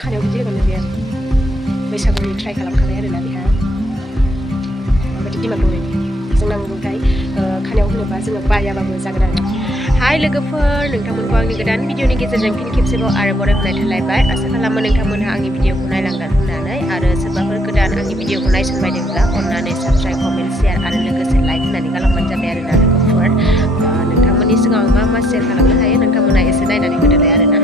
खानायाव बिदि होगोन बेयो बैसागुनि ट्राइ खालामखाबाय आरोना बेहा माबायदि दिमाग दं जों नांगौथाय खानायाव होनोबा जोङो बायाबाबो जागोन आरो हाय लोगोफोर नोंथांमोनखौ आंनि गोदान भिडिअनि गेजेरजों फिन खेबसेबाव आरो बरायहरनाय थालायबाय आसा खालामो नोंथांमोनहा आंनि भिडिअखौ नायलांगोन होननानै आरो सोरबाफोर गोदान आंनि भिडिअखौ नायसनबायदोंब्ला अन्नानै साबस्क्राइब कमेन्ट शेयार आरो लोगोसे लाइक होनानै गालांबानो जाबाय आरोना लोगोफोर नोंथांमोननि सिगाङाव मा मा शेयार खालामनो हायो नोंथांमोना एसे नायनानै होदोलाय आरोना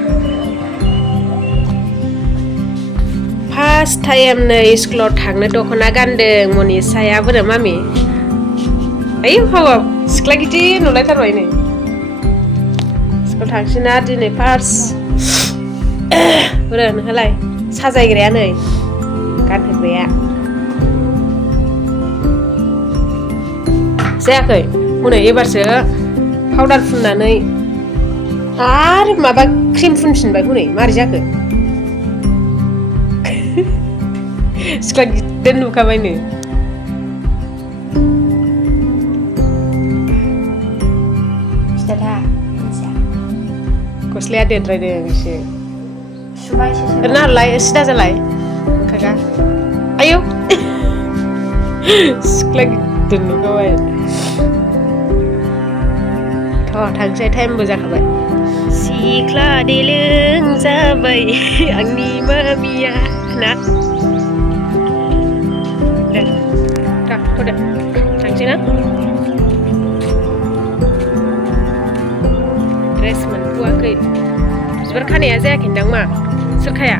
फार्स्ट टाइम नै स्कुलाव थांनो दख'ना गानदों मनिसाया बोरो मामि ओइ हाबाब सिख्ला गिदिर नुलायथारबाय नै स्कुल थांसिना दिनै फार्स्ट बोरो नोंहालाय साजायग्राया नै गानहोग्राया जायाखै हनै एबारसो पाउडार फुननानै आरो माबा क्रिम फुनफिनबाय हनै मारै जाखो सिख्ला गिदिर नुखाबायनो गस्लाया देद्रायदों एसे नालाय सिदा जालाय मोखाङा आयौ सिख्ला गिदिर नुखाबाय थांसै टाइमबो जाखाबाय सिख्ला देलों जाबाय आंनि मामिया ना दे थ'दो थांसै ना ड्रेस मोनथ'वाखै बिबार खानाया जायाखैदां मा सोर खाया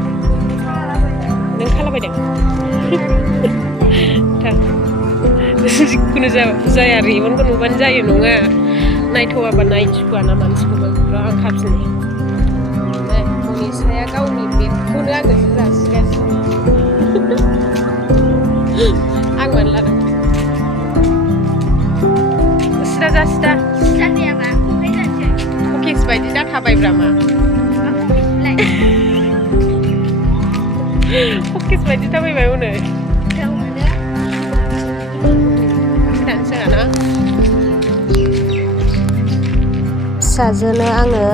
नों खालाबायदों जिखुनु जाया रिबनखौ नुबानो जायो नङा नायथ'वाबा नायथिखुवा ना मानसिखौबो र' आं खाफिनो मनिसाया गावनि बेगखौनो आंनोसो जासिगासिनो आं मानो लादों सिदा जा सिदा जायाबा कुकिस बायदि जाखाबायब्रा मा कुकिस बायदि थाबायबाय हनै ना फिसाजोनो आङो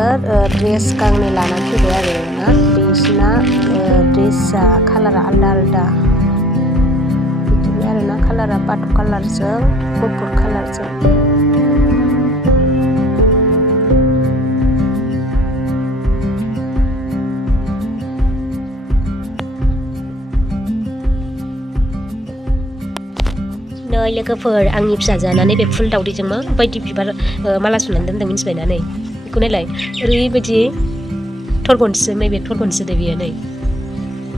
ड्रेस गांनै लानानै फैबाय आरो ना बिसिना ड्रेसआ कालारा आलदा आलदा बिदिनो आरो ना कालारा बाथ कालारजों गुफुर कालारजों नै लोगोफोर आंनि फिसाजोआ नैबे फुल दावदैजों माबायदि बिबार माला सुनानै दोनदों मिन्थिबायना नै बेखौ नायलाय ओरैबायदि थरगनसो नैबे थरगनसो दे बेयो नै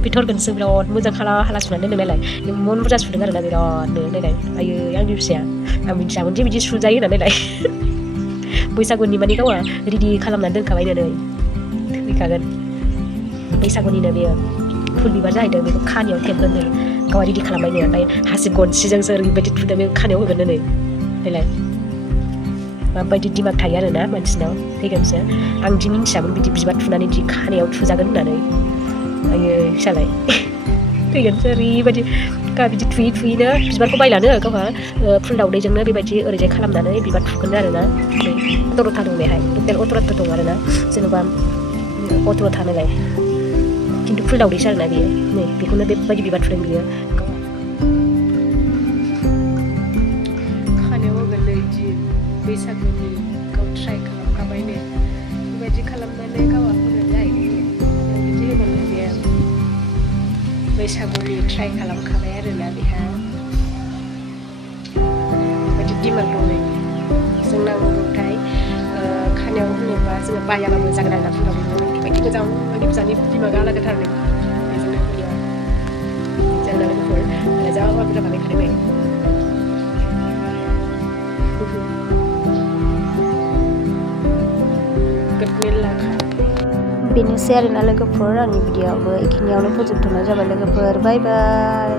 बे थरगनसो बिराद मोजां हाला सुनानै दोनदों नायलाय इमान बुरजा सुदों आरोना बिरादनो नायलाय आयै आंनि फिसाया आं मिन्थियामोन जे बिदि सुजायो होननानै नायलाय बैसागुनि माने गावहा रेडि खालामनानै दोनखाबायनो नै फैखागोन बैसागुनिनो बेयो फुल बिबार जाहैदों बेखौ खानायाव थेबगोन नै गावहा रेडि खालामबायनो ओमफ्राय हासिब गनसिजोंसो ओरैबायदि थुदों बे खानायाव होगोन नै नायलाय माबायदि दिमाग थायो आरोना मानसिनाव फैगोनसो आं दि मिन्थियामोन बिदि बिबार थुनानै दि खानायाव थुजागोन होननानै आयै फिसालाय फैगोनसो ओरैबायदि बिदि थुयै थुयैनो बिबारखौ बायलानो गावहा फुल दावदैजोंनो बेबायदि ओरैजाय खालामनानै बिबार थुगोन आरोना अथ'रथा दं बेहाय टटेल 18 दं आरोना जेनेबा 18 नालाय खिन्थु फुल दावदैसो आरोना बेयो नै बेखौनो बेबायदि बिबार थुदों बियो खानायाव होगोन नै बिदि बैसागुनि गाव ट्राइ खालामखाबायनो बेबायदि खालामनानै गावहा होगोन जाहैदों बिदि होगोन बेयो बैसागुनि ट्राइ खालामखाबाय आरोना बेहा बेबायदि दिमाग दं नै जों नांगौथाय खानायाव होनोबा जोङो बायाबाबो जागोन आरोना फुल दावदैजों बेबायदि मोजां आंनि फिसानि दिमागा आलादाथार नै बेजोंनो फैयो जोंना लोगोफोर जा बुरजा बानायखादों नै बेनोसै आरोना लोगोफोर आंनि भिडिअ'आबो बेखिनियावनो फोजोबथ'नाय जाबाय लोगोफोर बाय बाय